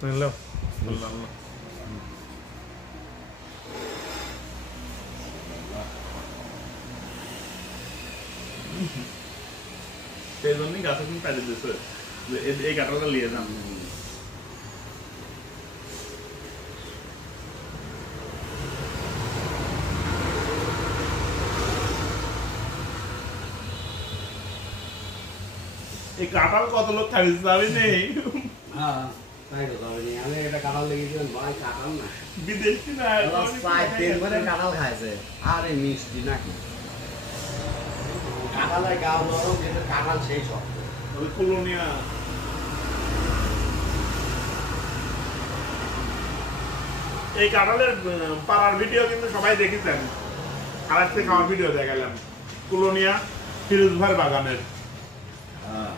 hello সেই জন্যই গাছে তুমি পাইলে দিয়েছো যে এই কাঁঠালটা নিয়ে যান এই কাঁঠাল কত লোক খাবি যাবি নেই হ্যাঁ তাই তো তবে আমি এটা কাঁঠাল লেগেছিলাম ভাই কাঁঠাল না বিদেশি না প্রায় 3 করে কাঁঠাল খাইছে আরে মিষ্টি নাকি কাঁঠালের গাও নরম কিন্তু কাঁঠাল সেই শক্ত ওই কলোনিয়া এই কাঁঠালের পাড়ার ভিডিও কিন্তু সবাই দেখেছেন আর আজকে খাওয়ার ভিডিও দেখালাম কলোনিয়া ফিরোজ ভাই বাগানের হ্যাঁ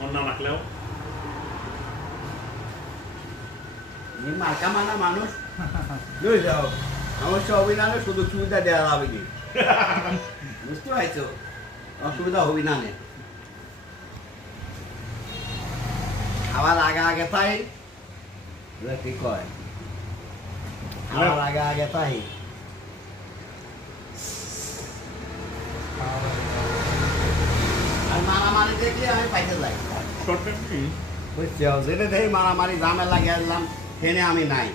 ওর নাম রাখলেও মার্কা মানা মানুষ বুঝে যাও আমার অভিধানে শুধু সুবিধা দেওয়া হবে কি বুঝতে পারছো অসুবিধা হবি না নে আবার আগে আগে তাই কি কয় আবার আগে আগে তাই আর মারামারি দেখলে আমি পাইতে যাই বুঝছো যেটা দেখি মারামারি ঝামেলা গেলাম ট্রেনে আমি নাই